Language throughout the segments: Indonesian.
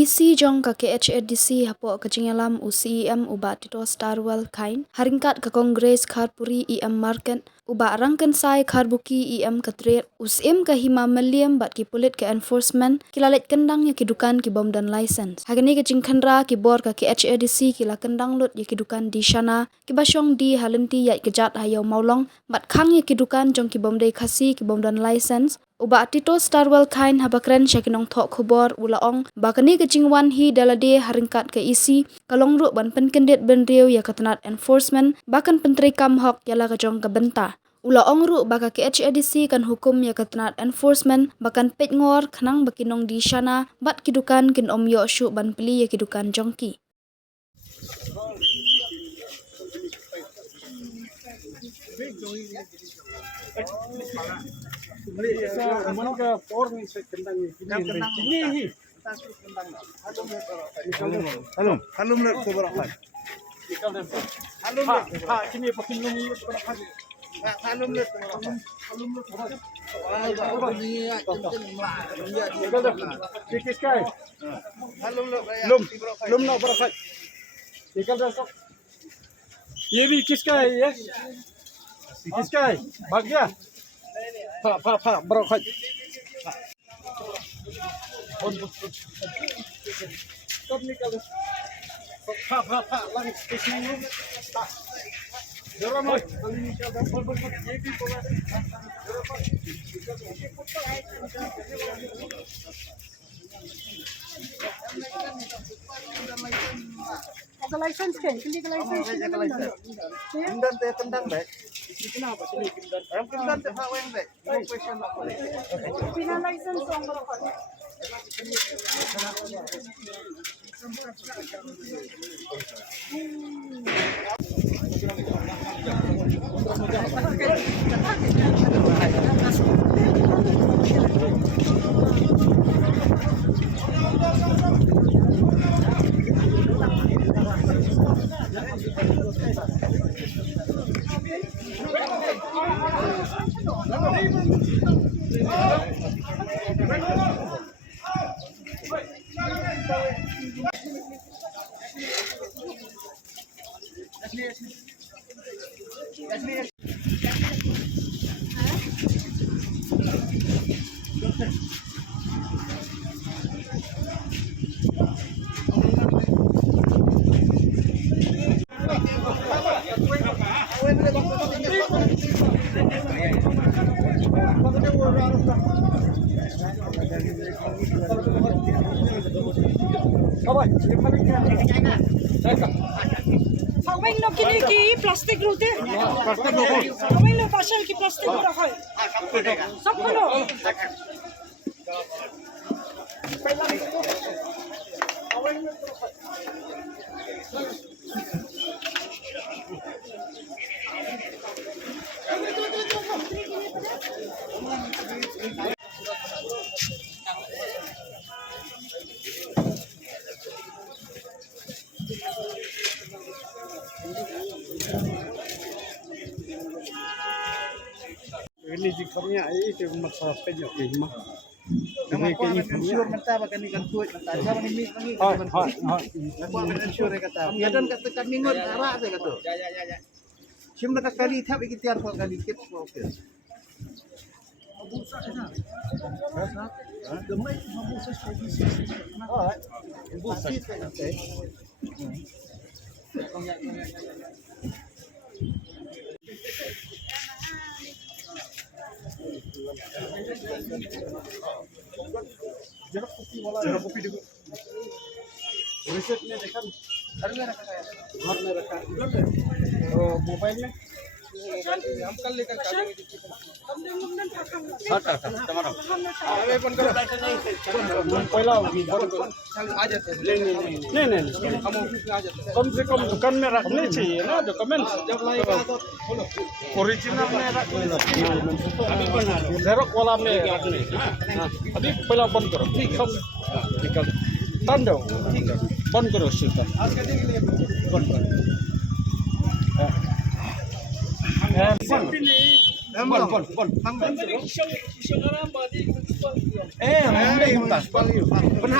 EC jong ka KHADC hapo kajingalam UCEM uba tito Starwell kain haringkat ke Kongres Kharpuri EM Market uba rangkan sai Kharbuki EM katret UCEM ka hima meliam bat ki pulit ke enforcement kilalet kendang ya kidukan ki bom dan license hagani ke jingkhandra ki bor ka KHADC kila kendang lut ya kidukan di shana ki basyong di halenti ya kejat hayau maulong bat khang ya kidukan jong ki bom dei khasi ki bom dan license uba tito Starwell kain habakren syakinong thok khobor ulaong bakani kecingwan hi dalade haringkat ke isi kalong ru ban penkendit benriu ya katanat enforcement bahkan penteri kamhok yala kajong kabenta ulaong ru baka ke HADC kan hukum ya katanat enforcement bahkan pet ngor khnang bakinong di shana bat kidukan kin om yo shu ban peli ya kidukan jongki Mana ke por ni sekendang ni ni halum le seberapa halum ha kini pakai nungi seberapa halum le sikit kai lum no berapa ikal dasok ye bi kiskai ya kiskai bagia pak berapa stop nikal pak lagi kesini dorong moi nikal ye bi bola Ada license kan? Pilih ke license. Kendan teh tendang baik. Kenapa sini kendan? Kendan teh pak weng baik. No question apa. Pina license orang berapa? Kawin no kini ki plastik rute. Kawin no pasal ki plastik ro khai. Sab kholo. Ini jikarnya itu masalah penyok ini mah. Nama ko ang insure menta bagan ikan tuit menta sa manimi mangi ko ang insure kata yadan kata kami ngot ara sa kata ya sim na kali thap ikitiar ko kali kit ko okay demai mabusa services busa okay Jeruk kopi dulu. Resepnya dekat. घर में रखा है तो मोबाइल में हम कल लेकर पहला आ जाते नहीं हम ऑफिस में आ जाते कम से कम दुकान में रखने चाहिए ना डॉक्यूमेंट जब लाएगा तो ओरिजिनल में रखने जेरोक्स वाला में रखने अभी पहला बंद करो ठीक सब निकल बंद हो ठीक है बंद करो सिस्टम आज के लिए बंद करो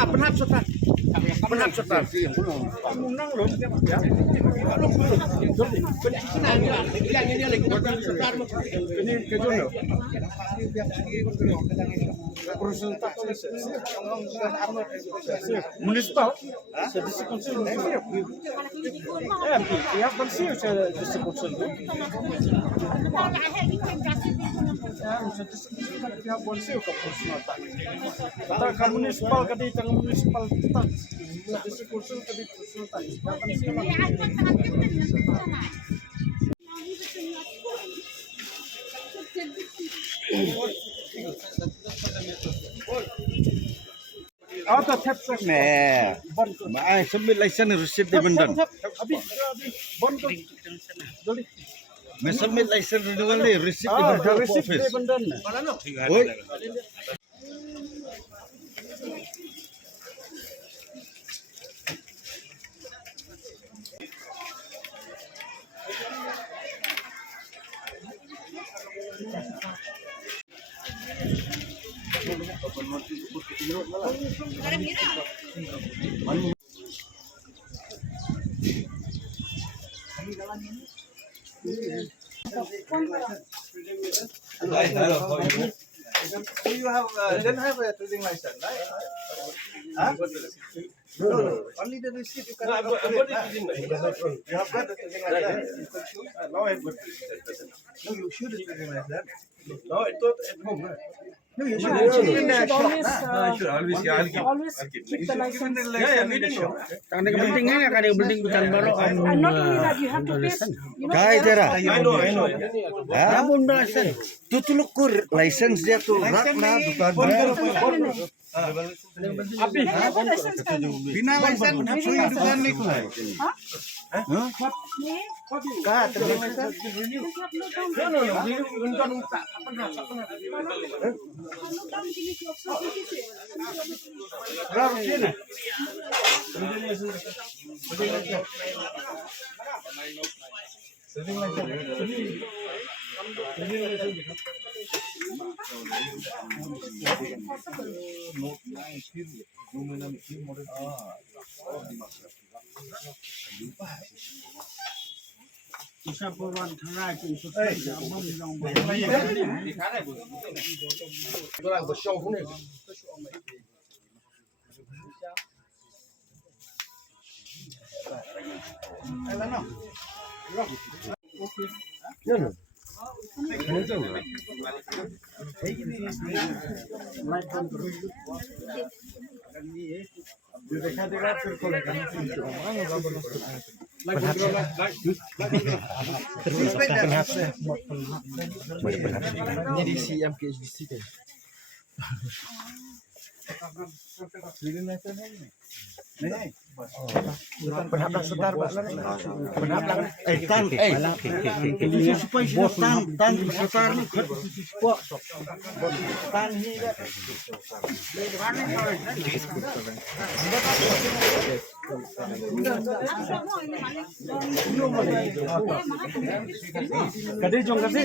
penhap sudah Menang setar. Menang loh. Ya. Ini kejon loh. Municipal. District council. We have conceived district council. Pihak polisi ke polisi mata. Kata municipal kadi tang municipal tak. District council kadi council tak. Ada tap Nè, mà ai submit license receipt di Bandan. Habis bon tu. Joli. Mà submit license renewal ni receipt di Ah, Bandan receipt office. di Bandan. Oi, so you have don't have a trading license, right? Huh? No. Only the receipt you can. You have got the trading license. No, you should have trading license. No, I thought at home. No, you should have in the shop. Always keep the license. Kan yang penting ini kan yang penting bukan baru. And not only that, you have to pay. Kaya tera. I know. Ha? Tutulukur license dia tu rak na bukan. Api. Bina license na suyu dukan ni ko. Huh? Ka trading license. No. Berapa sini? Bisa puluhan tanah itu. Jadi CM PhD kan. Berhadap setar berhadap tan supaya tan setar tan hingga Kadi jong kadi.